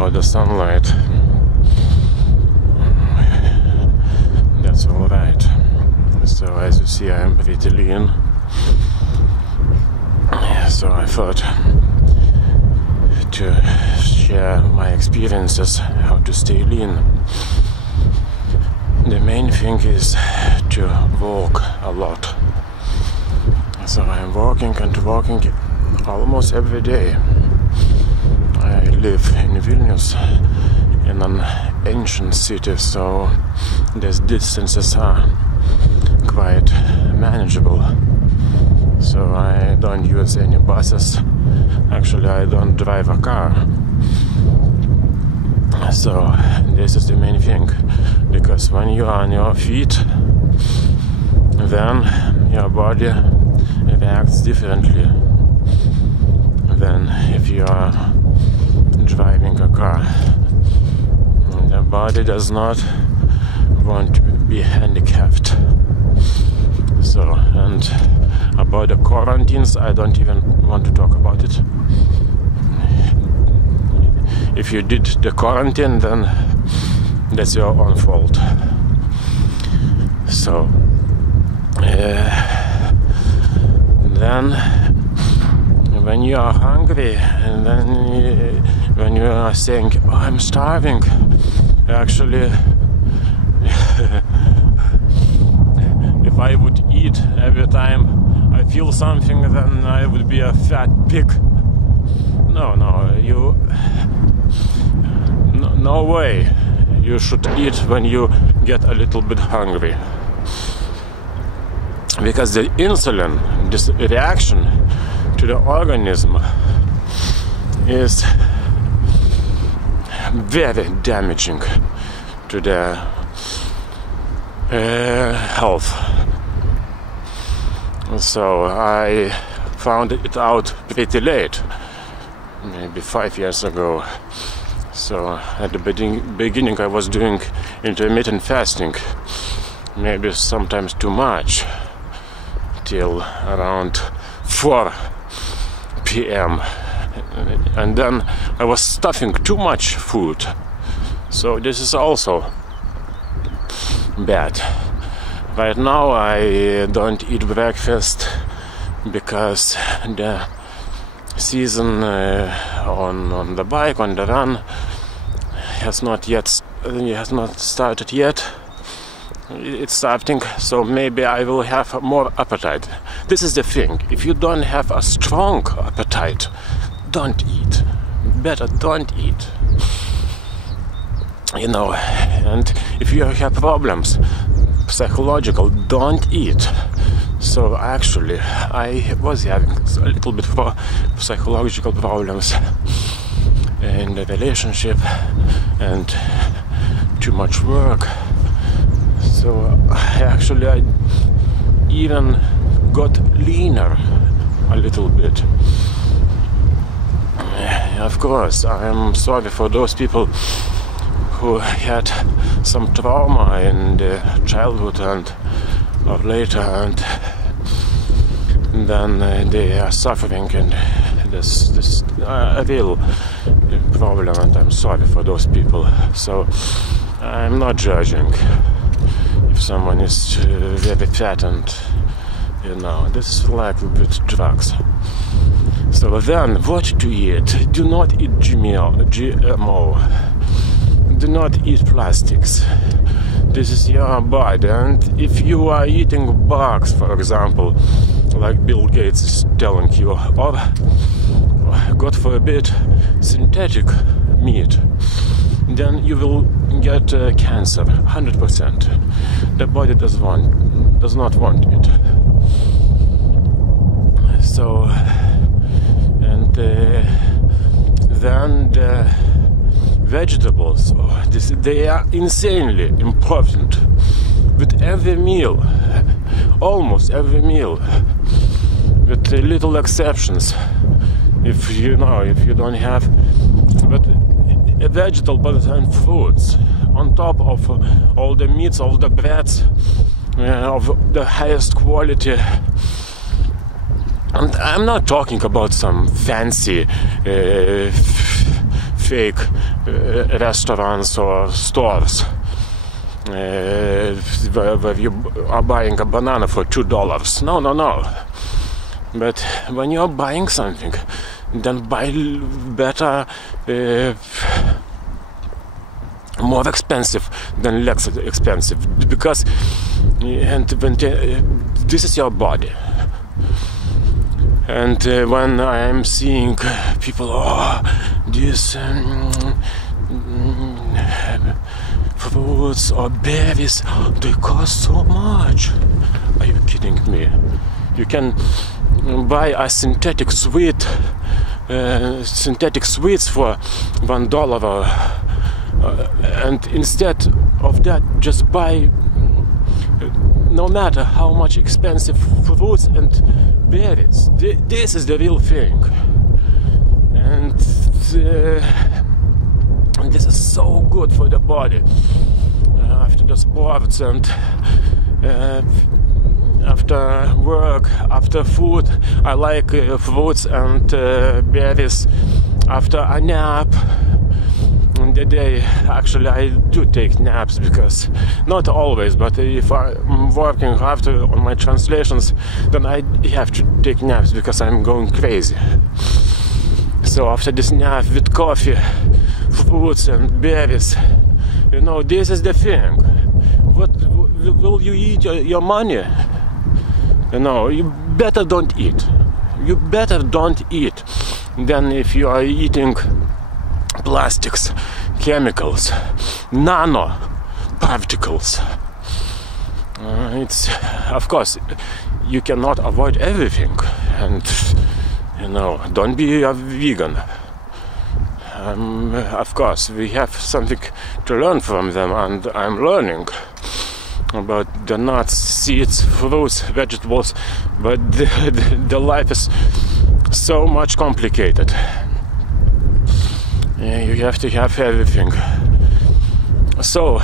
about the sunlight. That's alright. So as you see, I am pretty lean. So I thought to share my experiences how to stay lean. The main thing is to walk a lot. So I am walking and walking almost every day. I live in Vilnius, in an ancient city, so the distances are quite manageable. So I don't use any buses. Actually, I don't drive a car. So this is the main thing, because when you are on your feet, then your body reacts differently than if you are driving a car. The body does not want to be handicapped. So, and about the quarantines, I don't even want to talk about it. If you did the quarantine, then that's your own fault. So then when you are hungry, and then when you are saying, oh, I'm starving, actually if I would eat every time I feel something, then I would be a fat pig. No way you should eat when you get a little bit hungry. Because the insulin, this reaction to the organism, is very damaging to the health. So I found it out pretty late, maybe 5 years ago. So at the beginning I was doing intermittent fasting, maybe sometimes too much, till around 4 p.m. and then I was stuffing too much food. So this is also bad. Right now I don't eat breakfast because the season on the bike, on the run, has not started yet. It's starting, so maybe I will have more appetite. This is the thing. If you don't have a strong appetite, don't eat. Better don't eat. And if you have problems, psychological, don't eat. So actually, I was having a little bit of psychological problems in the relationship and too much work. So actually, I even got leaner a little bit. Of course, I am sorry for those people who had some trauma in the childhood or later, and then they are suffering in this real problem, and I'm sorry for those people. So I'm not judging if someone is very fat, and this is like with drugs. So then, what to eat? Do not eat GMO. Do not eat plastics. This is your body, and if you are eating bugs, for example, like Bill Gates is telling you, or God forbid, synthetic meat, then you will get cancer, 100%. The body does not want it. So, and then the vegetables, they are insanely important. With every meal, almost every meal, with little exceptions. If you don't have, but vegetables and fruits on top of all the meats, all the breads of the highest quality. And I'm not talking about some fancy fake restaurants or stores where you are buying a banana for $2. No. But when you're buying something, then buy better, more expensive than less expensive, because this is your body. And when I am seeing people, these fruits or berries, they cost so much. Are you kidding me? You can buy a synthetic sweets for $1, and instead of that, just buy, no matter how much expensive fruits and berries. This is the real thing, and this is so good for the body. After the sports and after work, after food, I like fruits and berries. After a nap in the day, actually I do take naps, because not always, but if I'm working after on my translations, then I have to take naps because I'm going crazy. So after this nap with coffee, fruits and berries, this is the thing. What will you eat your money? You better don't eat. You better don't eat than if you are eating plastics, chemicals, nano particles. It's, of course, you cannot avoid everything, and don't be a vegan. Of course, we have something to learn from them, and I'm learning about the nuts, seeds, fruits, vegetables, but the life is so much complicated. You have to have everything. So,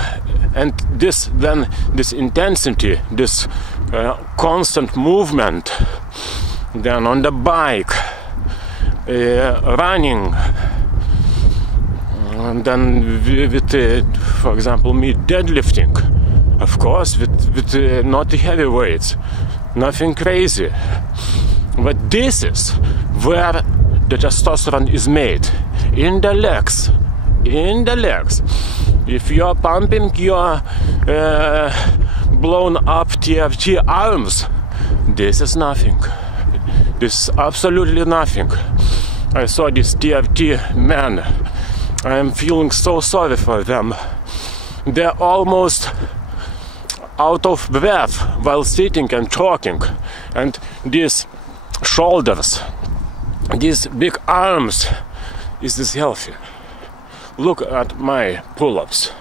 and this intensity, this constant movement, then on the bike, running, and then with for example, me deadlifting, of course, with not heavy weights, nothing crazy. But this is where the testosterone is made, in the legs. If you are pumping your blown up TFT arms, this is nothing. This is absolutely nothing. I saw this TFT men. I am feeling so sorry for them. They're almost out of breath while sitting and talking, and these shoulders, these big arms, is this healthy? Look at my pull-ups.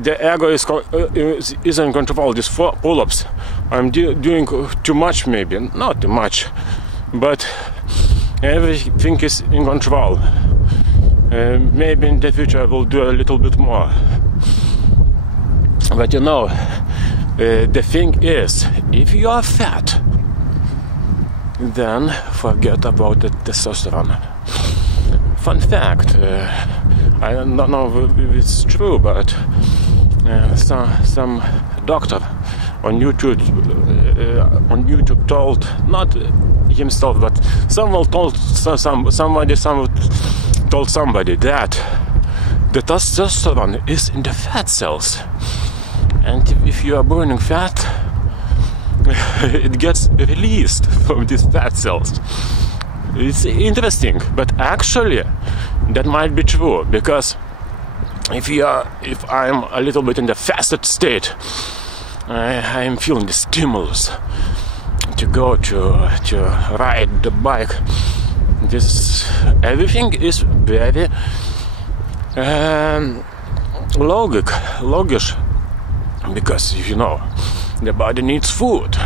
The ego is in control. These 4 pull-ups, I'm doing too much, maybe not too much, but everything is in control. Maybe in the future I will do a little bit more. But the thing is, if you are fat, then forget about the testosterone. Fun fact, I don't know if it's true, but some doctor on YouTube told, not himself, but somebody told somebody that the testosterone is in the fat cells, and if you are burning fat, it gets released from these fat cells. It's interesting, but actually that might be true, because if I'm a little bit in the fasted state, I am feeling the stimulus to go to ride the bike. Everything is very logish, because the body needs food.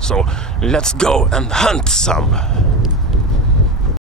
So let's go and hunt some.